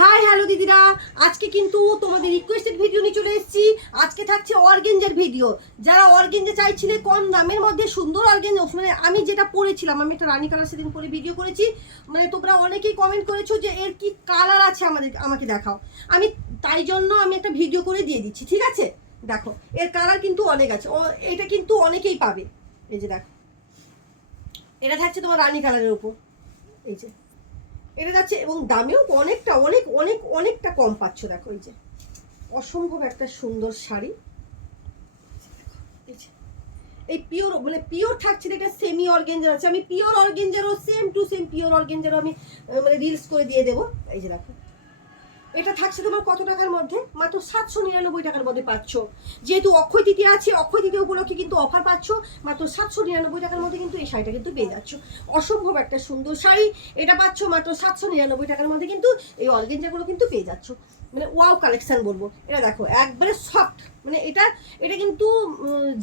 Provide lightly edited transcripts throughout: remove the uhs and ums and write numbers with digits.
Hi hello দিদিরা, আজকে কিন্তু তোমাদের রিকোয়েস্টেড ভিডিও নিয়ে চলে এসেছি। আজকে থাকছে অর্গেঞ্জার ভিডিও। যারা অর্গেঞ্জা চাইছিলে কম দামের মধ্যে সুন্দর অর্গেঞ্জা, মানে আমি যেটা পরেছিলাম, আমি একটা রানী কালার সেদিন পরে ভিডিও করেছি, মানে তোমরা অনেকেই কমেন্ট করেছো যে এর কি কালার আছে আমাকে দেখাও। আমি তাই জন্য আমি একটা ভিডিও করে দিয়ে দিচ্ছি, ঠিক আছে? দেখো এর কালার কিন্তু অনেক আছে, এটা কিন্তু অনেকেই পাবে। এই যে দেখো, এটা থাকছে তোমার রানী কালারের উপর, এই যে এটা যাচ্ছে, এবং দামেও অনেকটা অনেক অনেক অনেকটা কম পাচ্ছ। দেখো এই যে অসম্ভব একটা সুন্দর শাড়ি, এই পিওর মানে পিওর থাকছে, এটা সেমি অর্গেঞ্জার আছে। আমি পিওর অর্গেঞ্জারও সেম টু সেম পিওর অর্গেঞ্জারও আমি মানে রিলস করে দিয়ে দেবো। এই যে দেখো, এটা থাকছে তোমার কত টাকার মধ্যে? মাত্র 799 টাকার মধ্যে পাচ্ছ। যেহেতু অক্ষয় তৃতীয়া আছে, অক্ষয় তৃতীয়া উপলক্ষে কিন্তু অফার পাচ্ছ। মাত্র 799 টাকার মধ্যে কিন্তু এই শাড়িটা কিন্তু পেয়ে যাচ্ছ। অসম্ভব একটা সুন্দর শাড়ি, এটা পাচ্ছ মাত্র 799 টাকার মধ্যে কিন্তু এই অর্গেঞ্জাগুলো কিন্তু পেয়ে যাচ্ছ। মানে ওয়াও কালেকশন বলবো। এটা দেখো একবারে সফট, মানে এটা কিন্তু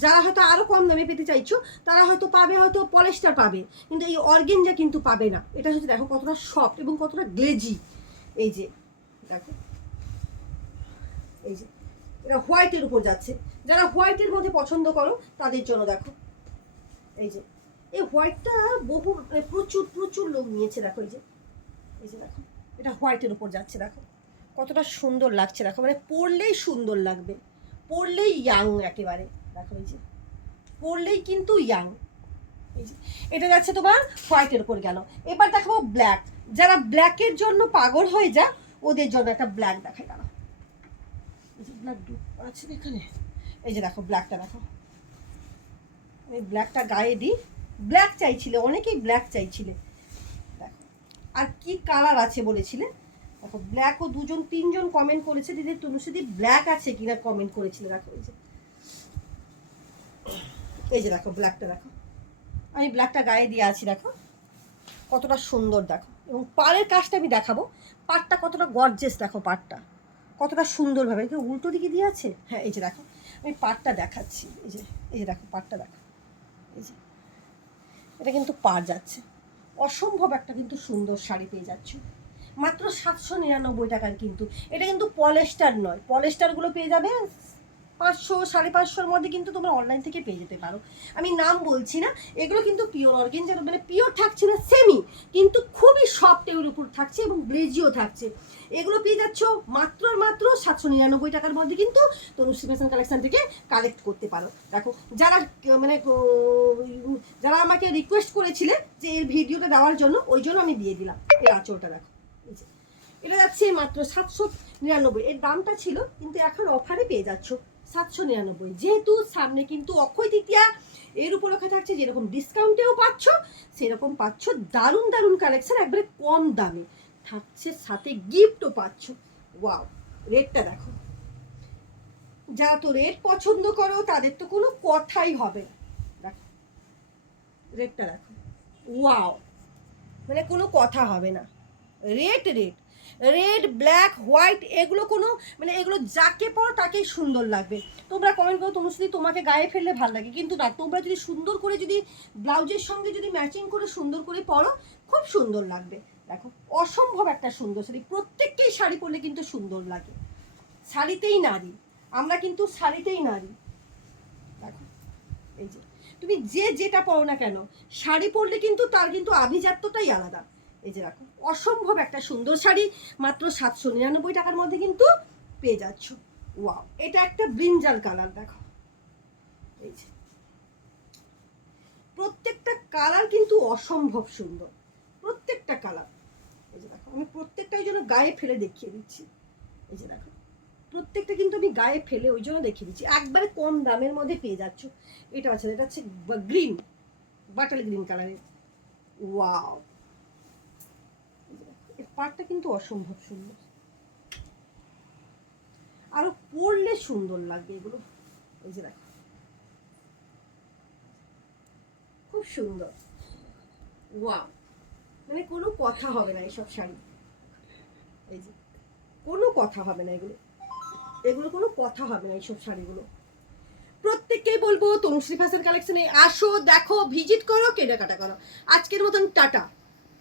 যারা হয়তো আরও কম দামে পেতে চাইছো তারা হয়তো পাবে, হয়তো পলিস্টার পাবে, কিন্তু এই অর্গেঞ্জা কিন্তু পাবে না। এটা হচ্ছে দেখো কতটা সফট এবং কতটা গ্লেজি। এই যে দেখো, এই যে এটা হোয়াইটের উপর যাচ্ছে। যারা হোয়াইটের মধ্যে পছন্দ করো তাদের জন্য দেখো, এই যে এই হোয়াইটটা বহু প্রচুর প্রচুর লোক নিয়েছে। দেখো এই যে দেখো, এটা হোয়াইটের উপর যাচ্ছে। দেখো কতটা সুন্দর লাগছে, দেখো মানে পরলেই সুন্দর লাগবে, পরলেই ইয়াং একেবারে। দেখো এই যে পরলেই কিন্তু ইয়াং। এই যে এটা যাচ্ছে তোমার হোয়াইটের উপর গেল। এবার দেখাবো ব্ল্যাক। যারা ব্ল্যাকের জন্য পাগল হয়ে যায় ওদের জন্য একটা ব্ল্যাক দেখায়। গেল এই যে ব্ল্যাক আছে এখানে, এই যে দেখো ব্ল্যাকটা দেখো, এই ব্ল্যাকটা গায়ে দিই। ব্ল্যাক চাইছিলে অনেকেই, ব্ল্যাক চাইছিলে। দেখো আর কি কালার আছে বলেছিলে। দেখো ব্ল্যাকও দুজন তিনজন কমেন্ট করেছে, দিদি তনুশ্রীদি ব্ল্যাক আছে কিনা কমেন্ট করেছিল। দেখো এই যে দেখো ব্ল্যাকটা দেখো, আমি ব্ল্যাকটা গায়ে দিয়ে আছি। দেখো কতটা সুন্দর, দেখো। এবং পাড়ের কাজটা আমি দেখাবো, পাড়টা কতটা গর্জেস, দেখো পাড়টা কতটা সুন্দরভাবে উল্টো দিকে দিয়ে আছে। হ্যাঁ এই যে দেখো, আমি পাড়টা দেখাচ্ছি। এই যে দেখো পাড়টা দেখো, এই যে এটা কিন্তু পাড় যাচ্ছে। অসম্ভব একটা কিন্তু সুন্দর শাড়ি পেয়ে যাচ্ছ মাত্র 799 টাকার। কিন্তু এটা কিন্তু পলেস্টার নয়, পলেস্টারগুলো পেয়ে যাবে 500 550 মধ্যে, কিন্তু তোমরা অনলাইন থেকে পেয়ে যেতে পারো। আমি নাম বলছি না, এগুলো কিন্তু পিওর অর্গেঞ্জার, মানে পিওর থাকছে না, সেমি, কিন্তু খুবই সফট এর উপর থাকছে এবং ব্লেজিও থাকছে। এগুলো পেয়ে যাচ্ছ মাত্র 799 টাকার মধ্যে, কিন্তু তনুশ্রী ফ্যাশন কালেকশন থেকে কালেক্ট করতে পারো। দেখো যারা মানে যারা আমাকে রিকোয়েস্ট করেছিলে যে এর ভিডিওটা দেওয়ার জন্য, ওই জন্য আমি দিয়ে দিলাম। এই আঁচলটা দেখো, এটা যাচ্ছে মাত্র 799। এর দামটা ছিল, কিন্তু এখন অফারে পেয়ে যাচ্ছ 799। যেহেতু সামনে কিন্তু অক্ষয় তৃতীয়া, এর উপলক্ষে থাকছে যেরকম ডিসকাউন্টেও পাচ্ছ সেরকম পাচ্ছ দারুণ দারুণ কালেকশন একবারে কম দামে থাকছে, সাথে গিফটও পাচ্ছ। ওয়াও, রেটটা দেখো। যারা তো রেট পছন্দ করো তাদের তো কোনো কথাই হবে না। দেখো রেটটা দেখো, ওয়াও, মানে কোনো কথা হবে না। রেড ব্ল্যাক হোয়াইট এগুলো কোনো মানে এগুলো যাকে পরো তাকেই সুন্দর লাগবে। তোমরা কমেন্ট করো তনুশ্রী তোমাকে গায়ে ফেললে ভালো লাগে, কিন্তু না, তোমরা যদি সুন্দর করে যদি ব্লাউজের সঙ্গে যদি ম্যাচিং করে সুন্দর করে পরো খুব সুন্দর লাগবে। দেখো অসম্ভব একটা সুন্দর শাড়ি, প্রত্যেককেই শাড়ি পরলে কিন্তু সুন্দর লাগে। শাড়িতেই নারী, আমরা কিন্তু শাড়িতেই নারী। দেখো এই যে তুমি যেটা পরো না কেন, শাড়ি পরলে কিন্তু তার কিন্তু আভিজাত্যটাই আলাদা। এই যে দেখো অসম্ভব একটা সুন্দর শাড়ি মাত্র 799 টাকার মধ্যে কিন্তু পেয়ে যাচ্ছ। ওয়াও, এটা একটা ব্রিঞ্জাল কালার। দেখো এই যে প্রত্যেকটা কালার কিন্তু অসম্ভব সুন্দর, প্রত্যেকটা কালার। এই যে দেখো আমি প্রত্যেকটাই জন্য গায়ে ফেলে দেখিয়ে দিচ্ছি। এই যে দেখো প্রত্যেকটা কিন্তু আমি গায়ে ফেলে ওই জন্য দেখিয়ে দিচ্ছি, একবারে কম দামের মধ্যে পেয়ে যাচ্ছ। এটা আছে, এটা হচ্ছে গ্রিন, বাটাল গ্রিন কালারের। ওয়াও, এর পাড়টা কিন্তু অসম্ভব সুন্দর, আরো পরলে সুন্দর লাগবে এগুলো। এই যে দেখো খুব সুন্দর। ওয়াও, মানে কোনো কথা হবে না এইসব শাড়ি। এই যে কোনো কথা হবে না, এগুলো কোনো কথা হবে না এইসব শাড়িগুলো। প্রত্যেককেই বলবো তনুশ্রী ফ্যাশন কালেকশনে আসো, দেখো, ভিজিট করো, কেনাকাটা করো। আজকের মতন টাটা।